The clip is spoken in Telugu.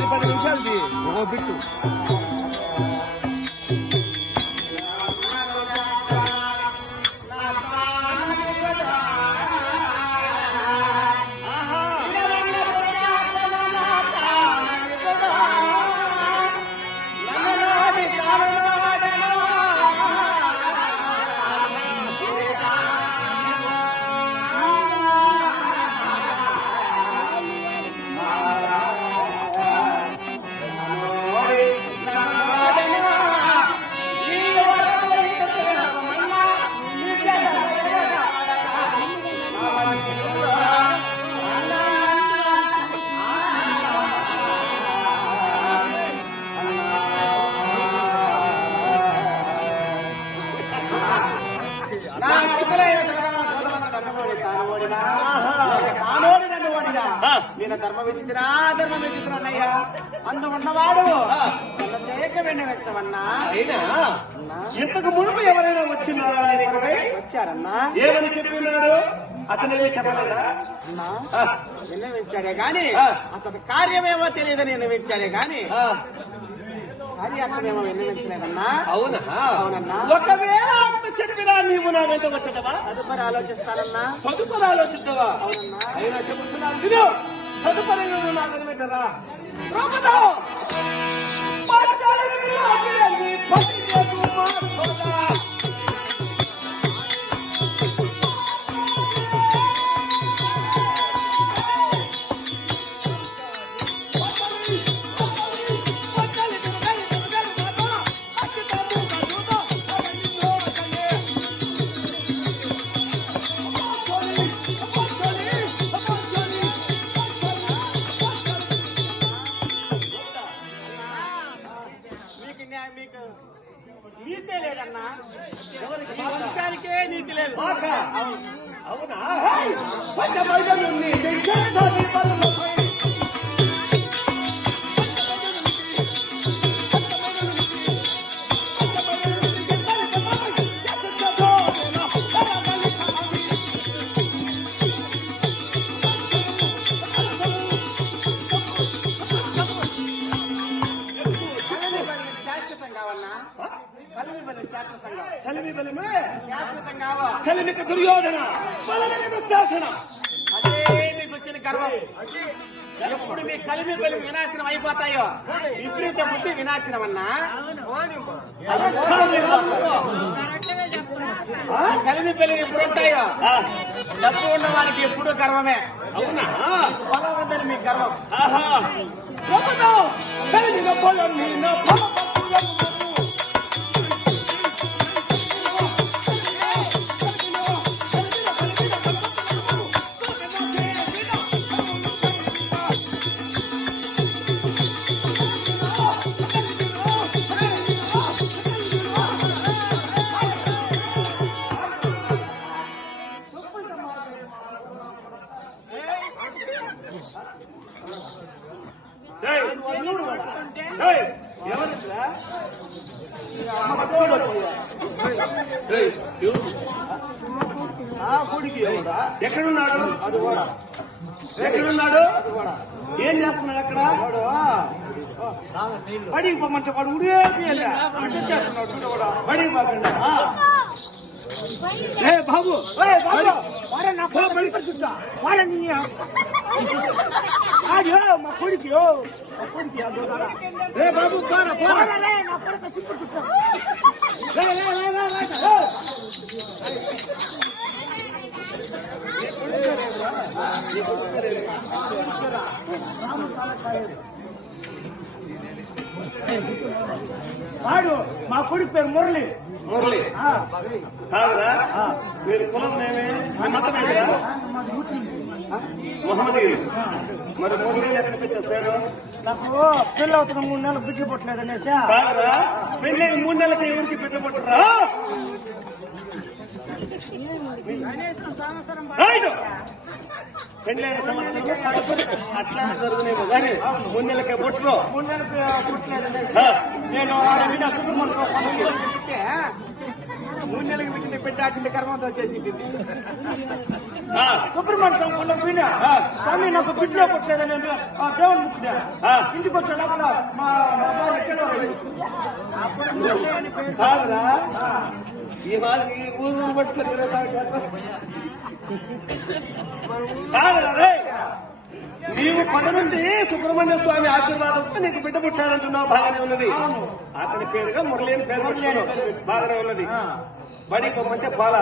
10 నిమిషాలది ఓ బిట్టు. నేను ధర్మ విచిత్ర అన్నయ్యా అందు ఉన్నవాడు చేయక వెండి వెచ్చవన్నా. ఇంతకు మునుపు ఎవరైనా వచ్చినారా? వచ్చారన్నా. ఏమని చెప్పినాడు? అతనేమి చెప్పలేదా? విన్నవించాడే గాని అసలు కార్యమేమో తెలియదని విన్నవించాడే గాని కార్యాత్మేమో విన్నవించలేదన్నా. అవునా? అవునన్నా. ఒకవేళ అంత చెప్పినా నీవు నా వెంట వచ్చేదవా? తదుపరి ఆలోచిస్తానన్నా. తదుపరి ఆలోచిస్తావా? అవునన్నా. అయినా చెబుతున్నాను విను. తదుపరి నువ్వు నా వెంటరా. మీకు నీతే లేదన్నా. వంశానికే నీతి లేదు. అవునా? కలిమిక దుర్యోధన శాసన అదే మీకు వచ్చిన గర్వం. ఎప్పుడు మీ కలిమి బలి వినాశనం అయిపోతాయో విపరీత బుద్ధి వినాశనం అన్నా. కలిమి బలి ఎప్పుడు ఉంటాయో డబ్బు ఉన్న వారికి ఎప్పుడు గర్వమే. అవునా? పొలం ఉందని మీకు గర్వం. ఏయ్, ఏయ్, ఎవరిట్రా? ఏయ్, ఎవరు? ఎక్కడున్నాడు? ఎక్కడున్నాడు? ఏం చేస్తున్నాడు అక్కడ? బడికి పొమ్మంటే వాడు ఉడే చేస్తున్నాడు. బడికి పోకుండా బాబు వారే నా బడి కూర్చుంటా వారని మా కొడుకు రే బాబు పోరా పోరా. నా కొడుకు సిప్పుడు కూర్చో వాడు మా కొడుకు పేరు మురళి. మురళి కాదురా? మీరు కులం ఏమే? మీ మతం ఏంటిరా? మహమ్మదీయులు. మరి మురళి ఎక్కడ పెట్టారు పేరు? నాకు పెళ్ళి అవుతున్న 3 నెలలు బిడ్డలు పుట్టలేదు అనేసి కాదురా, పెళ్ళైన 3 నెలలకి ఎవరికి పెట్టబట్టురా? పెళ్ళైన సంవత్సరం కాకపోతే అట్లా జరుగునేమో కానీ 3 నెలలకే బొట్టులో 3 నెలలు పుట్టలేదు అనేసి నేను సుబ్రహ్మణ్యం 3 నెలలకు పెట్టింది పెట్టాల్సింది కర్మంతో చేసి సుబ్రహ్మణ్యం కొండ పోయినా స్వామి నాకు బిడ్డలో పుట్టలేదని దేవుని ముక్కుడా ఇంటికి వచ్చాడు అక్కడ మా కాదురా, ఈ మాదిరి ఊరు బట్టి కాదురా రే, నీవు కొండ నుంచి సుబ్రహ్మణ్య స్వామి ఆశీర్వాదంతో నీకు బిడ్డ పుట్టాడంటున్నావు, బాగానే ఉన్నది. అతని పేరుగా మురళి అని పేరు పెట్టాను, బాగానే ఉన్నది. బడి పొమ్మంటే బాల